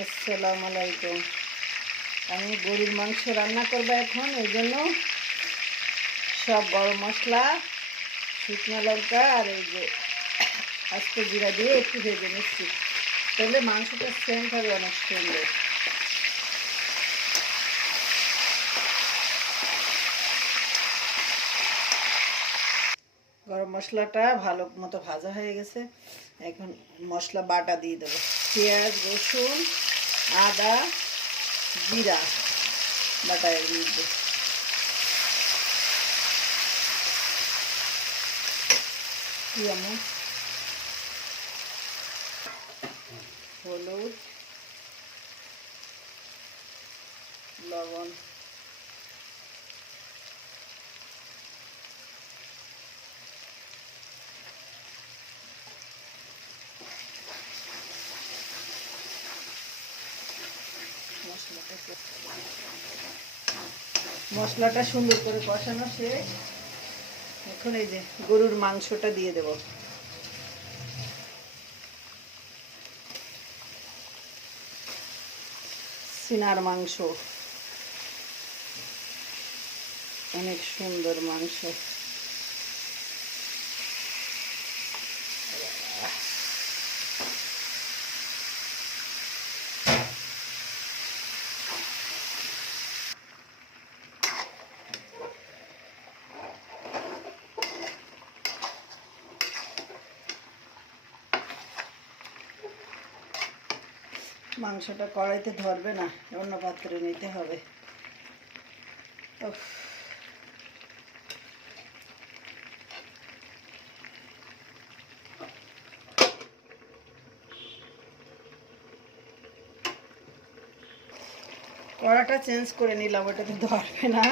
আসসালামু আলাইকুম। আমি গরুর মাংস রান্না করব এখন, এই জন্য সব গরম মশলা, শুকনো লঙ্কা আর এই যে আস্ত জিরা দিয়ে একটু ভেজে নিচ্ছি, তাহলে মাংসটা সেন্ট হবে অনেক সুন্দর। গরম মশলাটা ভালো মতো ভাজা হয়ে গেছে, এখন মশলা বাটা দিয়ে দেবো। পেঁয়াজ, রসুন, আদা, জিরা বাটা দিয়ে দেবো। হলুদ, লবণ, মশলাটা সুন্দর করে কষানো শেষ। এখন এই যে গরুর মাংসটা দিয়ে দেব। সিনার মাংস, অনেক সুন্দর মাংস। মাংসটা কড়াইতে ধরবে না, অন্য পাত্রে নিতে হবে। কড়াটা চেঞ্জ করে নিলাম, ওটাতে ধরবে না,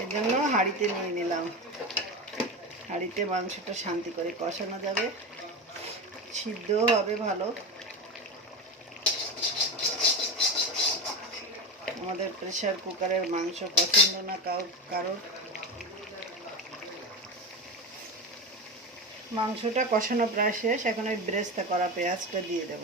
এর জন্য হাঁড়িতে নিয়ে নিলাম। হাঁড়িতে মাংসটা শান্তি করে কষানো যাবে, সিদ্ধও হবে ভালো। আমাদের প্রেসার কুকারের মাংস পছন্দ না কারোর। মাংসটা কষানো প্রায় শেষ, এখন ওই ব্রেস্তা করা পেঁয়াজটা দিয়ে দেব।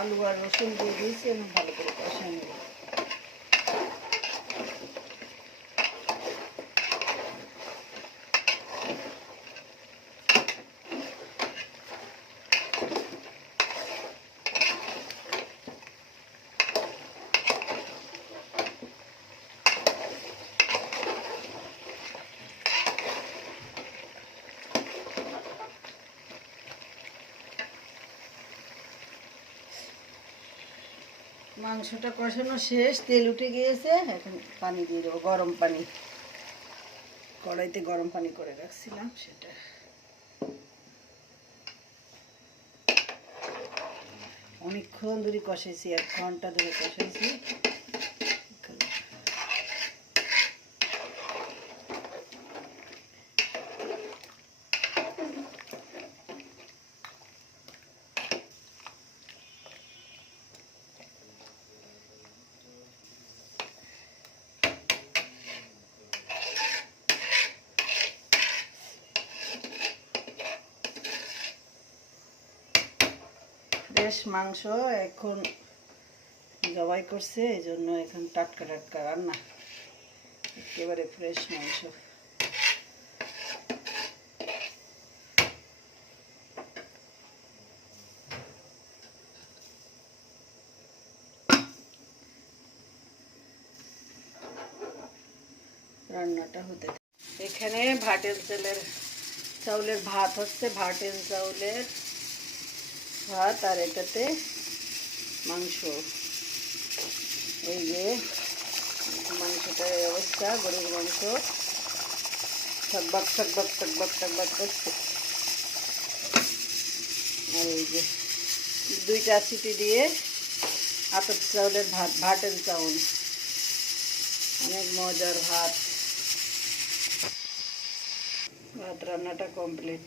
আলু আর রসুন দিয়ে দিয়েছি, আমি ভালো করে কষাই নেব। মাংসটা কষানো শেষ, তেল উঠে গিয়েছে, এখন পানি দিয়ে দেবো, গরম পানি। কড়াইতে গরম পানি করে রাখছিলাম সেটা। অনেকক্ষণ ধরে কষাইছি, 1 ঘন্টা ধরে কষাইছি। ফ্রেশ মাংস এখন জবাই করছে, এই জন্য এখন টাটকা টাটকা রান্না, একেবারে ফ্রেশ মাংস। রান্নাটা হতে এখানে চাউলের ভাত হচ্ছে, ভাটের চাউলের ভাত, আর এটাতে মাংস। এই যে মাংস মাংসটার এই অবস্থা। গরুর মাংস ঠকবাক ঠকবাক ঠকবাক ঠকবাক করছে। আর এই যে 2টা সিটি দিয়ে আতপ চাউলের ভাত, ভাতের চাউল, অনেক মজার ভাত। ভাত রান্নাটা কমপ্লিট।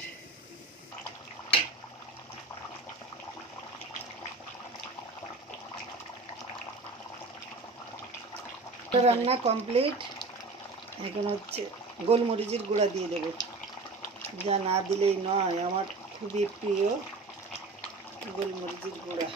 রান্না কমপ্লিট। এখন হচ্ছে গোলমরিচের গুঁড়া দিয়ে দেবো, যা না দিলেই নয়, আমার খুবই প্রিয় গোলমরিচের গুঁড়া।